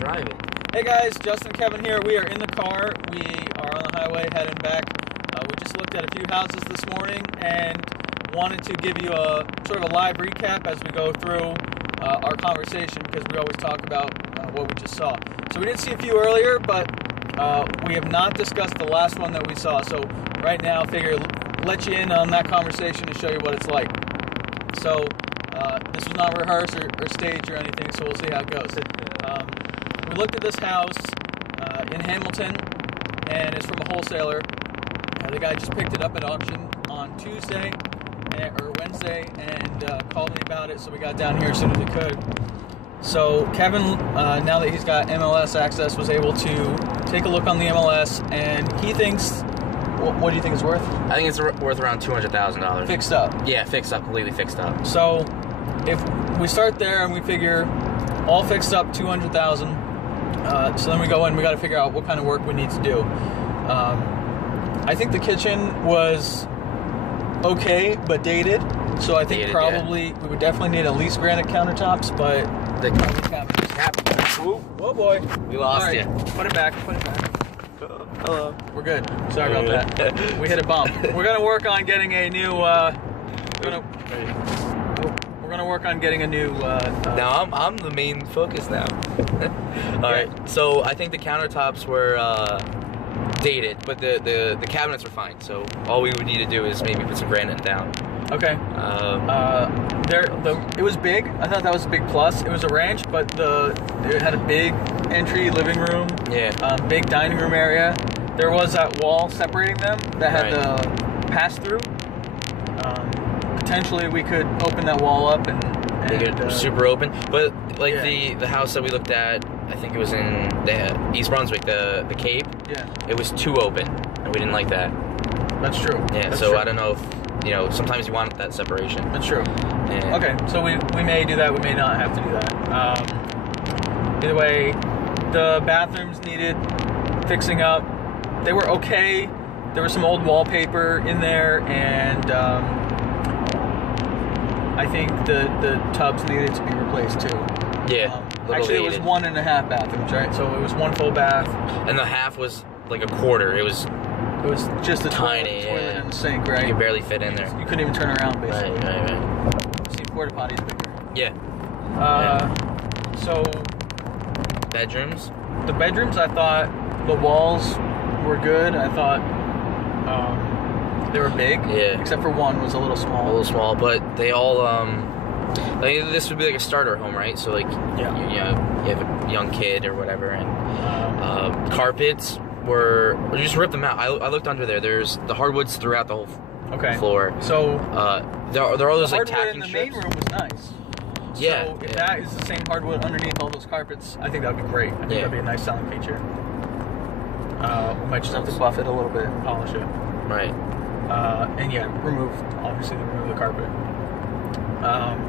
driving. Hey guys, Justin and Kevin here. We are in the car. We are on the highway heading back. We just looked at a few houses this morning and wanted to give you a sort of a live recap as we go through our conversation, because we always talk about what we just saw. So we did see a few earlier, but we have not discussed the last one that we saw. So right now, figure let you in on that conversation and show you what it's like. So this was not rehearsed or staged or anything, so we'll see how it goes. We looked at this house in Hamilton, and it's from a wholesaler. The guy just picked it up at auction on Tuesday or Wednesday and called me about it, so we got down here as soon as we could. So Kevin, now that he's got MLS access, was able to take a look on the MLS, and he thinks, what do you think it's worth? I think it's worth around $200,000. Fixed up. Yeah, fixed up, completely fixed up. So if we start there and we figure all fixed up, $200,000. So then we go in, we got to figure out what kind of work we need to do. I think the kitchen was okay, but dated. So I think we would definitely need at least granite countertops, but The cabinets. Whoa, boy. We lost you. Put it back. Hello. We're good. Sorry about that. We hit a bump. We're gonna work on getting a new. We're gonna work on getting a new. Now I'm the main focus now. All right. So I think the countertops were dated, but the cabinets were fine. So all we would need to do is maybe put some granite down. Okay. It was big. I thought that was a big plus. It was a ranch, but it had a big entry living room. Yeah. Big dining room area. There was that wall separating them that had the pass through. Potentially we could open that wall up and make it super open. But like the house that we looked at, I think it was in East Brunswick, the Cape. Yeah. It was too open, and we didn't like that. That's true. Yeah. That's so true. I don't know if sometimes you want that separation. That's true. Yeah. Okay, so we may do that. We may not have to do that. Either way, the bathrooms needed fixing up. They were okay. There was some old wallpaper in there, and I think the tubs needed to be replaced too. Yeah. Actually, it was 1.5 bathrooms, right? So it was one full bath. And the half was like a quarter. It was just a tiny, toilet and a sink, right? You could barely fit in there. You couldn't even turn around, basically. Right. See, porta potties bigger. Yeah. So bedrooms. The bedrooms, I thought the walls were good. I thought they were big. Yeah. Except for one was a little small. But they all this would be like a starter home, right? So like you have a young kid or whatever, and carpets were just rip them out. I looked under there. There's the hardwoods throughout the whole floor. So there are all those like tacking strips. The main room was nice. Yeah. So if that is the same hardwood underneath all those carpets, I think that would be great. I think that'd be a nice selling feature. We might just have to buff it a little bit and polish it. Right. And remove the carpet.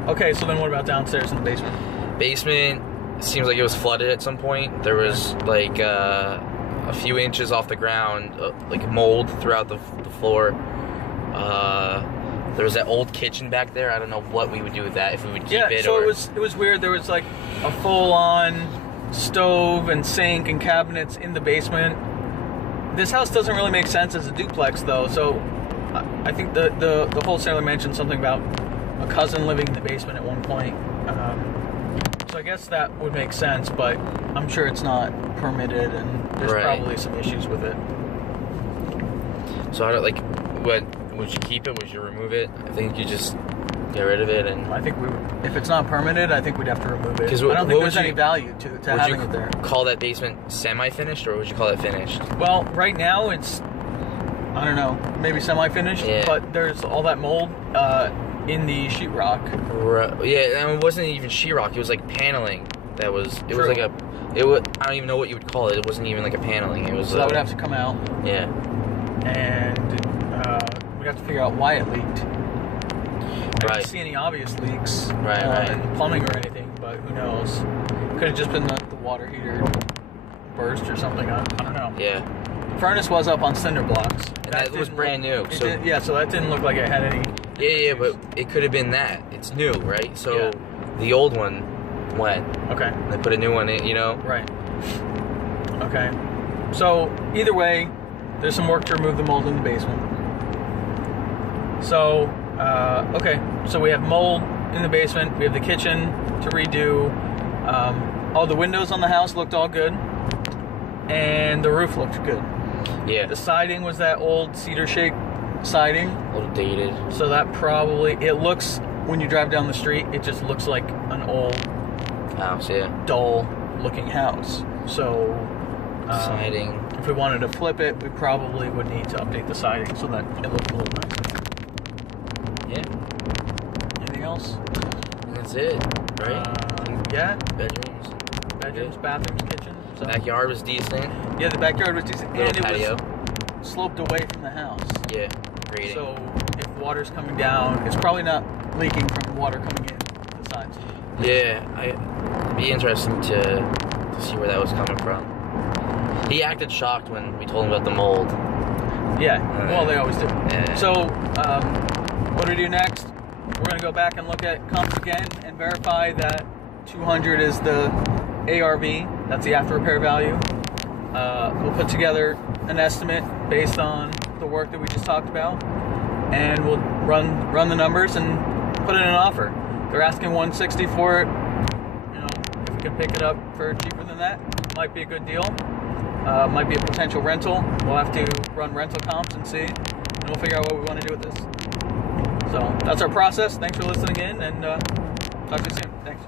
Okay, so then what about downstairs in the basement? Basement seems like it was flooded at some point. There was like a few inches off the ground, like mold throughout the floor. There was that old kitchen back there. I don't know what we would do with that, if we would keep it. So it was weird. There was like a full-on stove and sink and cabinets in the basement. This house doesn't really make sense as a duplex, though. So I think the wholesaler mentioned something about a cousin living in the basement at one point. So I guess that would make sense, but I'm sure it's not permitted, and there's probably some issues with it. So I don't would you keep it? Would you remove it? I think you just get rid of it, and I think we would. If it's not permitted, I think we'd have to remove it. Because I don't think there's any value to having it there. Call that basement semi-finished, or would you call it finished? Well, right now it's, I don't know, maybe semi-finished, but there's all that mold in the sheetrock. Yeah, and it wasn't even sheetrock. It was like paneling. It was like I don't even know what you would call it. It wasn't even like a paneling. It was. So that would have to come out. Yeah. And we'd have to figure out why it leaked. I didn't see any obvious leaks in the plumbing or anything, but who knows? Could have just been the water heater burst or something. I don't know. Yeah. The furnace was up on cinder blocks. And that was brand new. So that didn't look like it had any. Yeah, but it could have been that. It's new, right? So the old one went. Okay. They put a new one in, Right. Okay. So either way, there's some work to remove the mold in the basement. So, okay. So we have mold in the basement. We have the kitchen to redo. All the windows on the house looked all good. And the roof looked good. Yeah. The siding was that old cedar shake siding. A little dated. So that probably, it looks, when you drive down the street, it just looks like an old House, yeah. dull looking house. So Siding. if we wanted to flip it, we probably would need to update the siding so that it looked a little nicer. Yeah. Anything else? And that's it, right? Yeah. Bedrooms, bathrooms, kitchen. So. backyard was decent. Yeah, the backyard was decent, Little and it patio. was sloped away from the house. Yeah, grading. So if water's coming down, it's probably not leaking from water coming in the sides. Yeah, it'd be interesting to see where that was coming from. He acted shocked when we told him about the mold. Yeah, well, they always do. Yeah. So, what do we do next? We're going to go back and look at comps again and verify that 200 is the ARV, that's the after repair value. We'll put together an estimate based on the work that we just talked about, and we'll run the numbers and put in an offer. They're asking $160 for it. You know, if we can pick it up for cheaper than that, might be a good deal. Might be a potential rental. We'll have to run rental comps and see, and we'll figure out what we want to do with this. So that's our process. Thanks for listening in, and talk to you soon. Thanks.